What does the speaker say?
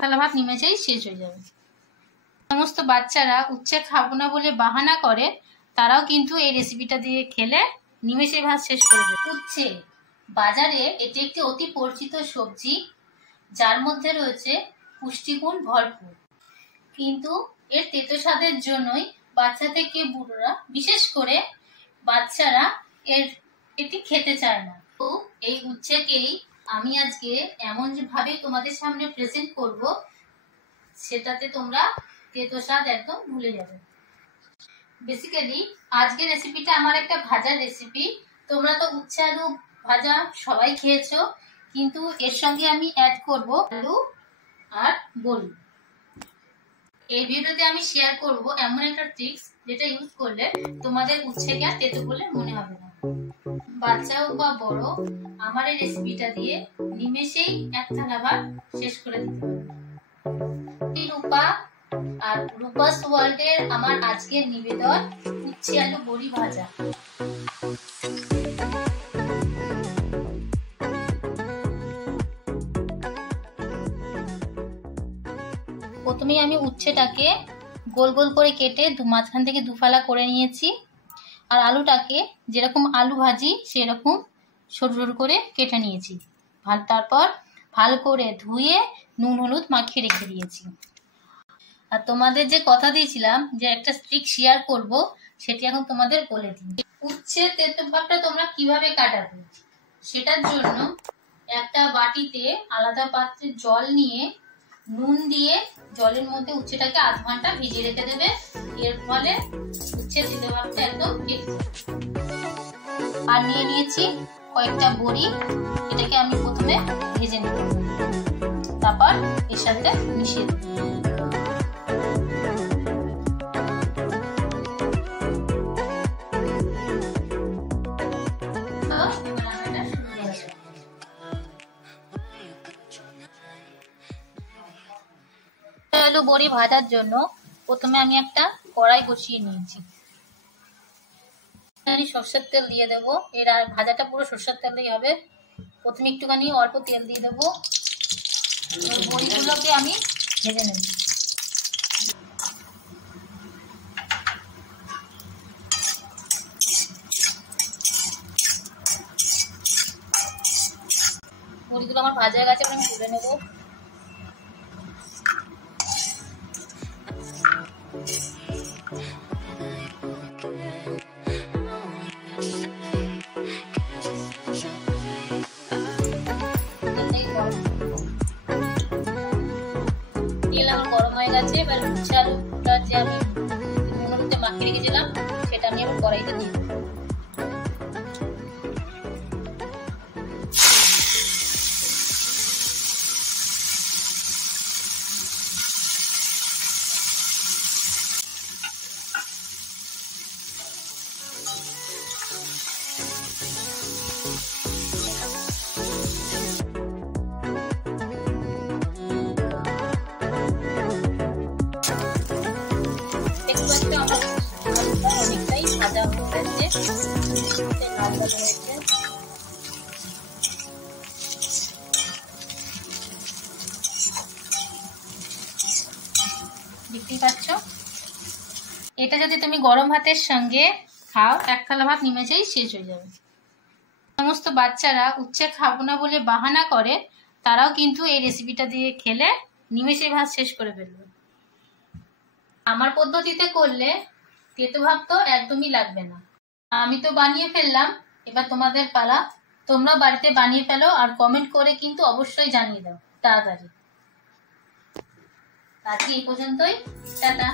থালা ভাত নিমেষেই শেষ হয়ে যাবে। সমস্ত বাচ্চারা উচ্ছে খাবো না বলে বাহানা করে, তারাও কিন্তু এই রেসিপিটা দিয়ে খেলে নিমেষেই ভাত শেষ করে দেবে। উচ্ছে বাজারে এটি একটি অতি পরিচিত সবজি, যার মধ্যে রয়েছে পুষ্টিগুণ ভরপুর, কিন্তু এর তেতো স্বাদের জন্যই বাচ্চা থেকে বুড়োরা, বিশেষ করে বাচ্চারা এটি খেতে চায় না। তো এই উচ্ছেকেই আমি আজকে এমন ভাবে তোমাদের সামনে প্রেজেন্ট করব, সেটাতে তোমরা তেতো স্বাদ একদম ভুলে যাবে। বেসিক্যালি আজকের রেসিপিটা আমার একটা ভাজার রেসিপি। তোমরা তো উচ্ছে আলু ভাজা সবাই খেয়েছো, কিন্তু এর সঙ্গে আমি অ্যাড করব আলু আর বড়ি। এই ভিডিওতে আমি শেয়ার করব এমন একটা ট্রিক্স, যেটা ইউজ করলে তোমাদের উচ্ছেকে আর তেতো বলে মনে হবে না। বাচ্চা হোক বা বড়, আমার এই রেসিপিটা দিয়ে নিমেষেই এক থালা ভাত শেষ করে দিতে পারবে। রূপা আর রূপাস ওয়ার্ল্ডের আমার আজকের নিবেদন উচ্ছে আলু বড়ি ভাজা। প্রথমেই আমি উচ্ছেটাকে গোল গোল করে কেটে মাঝখান থেকে দুফালা করে নিয়েছি, আর আলুটাকে যেরকম আলু ভাজি সেরকম সরু সরু করে কেটে নিয়েছি। তারপর ভালো করে ধুয়ে নুন হলুদ মাখিয়ে রেখে দিয়েছি। আর তোমাদের যে কথা দিয়েছিলাম যে একটা ট্রিক শেয়ার করব, সেটি এখন তোমাদের বলে দিই। উচ্ছে তেতো ভাবটা তোমরা কিভাবে কাটাবে, সেটার জন্য একটা বাটিতে আলাদা পাত্রে জল নিয়ে নুন দিয়ে জলের মধ্যে উচ্ছেটাকে আধ ঘন্টা ভিজিয়ে রেখে দেবে। এর ফলে উচ্ছে তেতো ভাবটা একদম কেটে যাবে। আর নিয়ে নিয়েছি কয়েকটা বড়ি, এটাকে আমি প্রথমে ভেজে নেব, তারপর এর সাথে মিশিয়ে দেব। আলু বড়ি ভাজার জন্য প্রথমে আমি একটা কড়াই বসিয়ে নিয়েছি। সরষের তেল দিয়ে দেবো। এর আর ভাজাটা পুরো সরষের তেলেই হবে। প্রথমে একটুখানি অল্প তেল দিয়ে দেবো। বড়িগুলোকে আমি ভেজে নেব। বড়িগুলো আমার ভাজা হয়ে গেছে, আমি তুলে নেবো। তেল আমার গরম হয়ে গেছে। এবার উচ্ছে আলুটা যে আমি নুন হলুদে মাখিয়ে রেখেছিলাম, সেটা আমি আবার কড়াইতে দিয়ে দেবো। অনেকটাই ভাজা হয়ে গেছে, লাল ভাজা হয়েছে। দেখতেই পাচ্ছ, এটা যদি তুমি গরম ভাতের সঙ্গে খাও, এক থালা ভাত নিমেষেই শেষ হয়ে যাবে। সমস্ত বাচ্চারা উচ্ছে খাবো না বলে বাহানা করে, তারাও কিন্তু এই রেসিপিটা দিয়ে খেলে নিমেষেই ভাত শেষ করে ফেলবে। আমার পদ্ধতিতে করলে তেতো ভাত তো একদমই লাগবে না। আমি তো বানিয়ে ফেললাম, এবার তোমাদের পালা। তোমরা বাড়িতে বানিয়ে ফেলো আর কমেন্ট করে কিন্তু অবশ্যই জানিয়ে দাও তাড়াতাড়ি। আজকে এই পর্যন্তই, টাটা।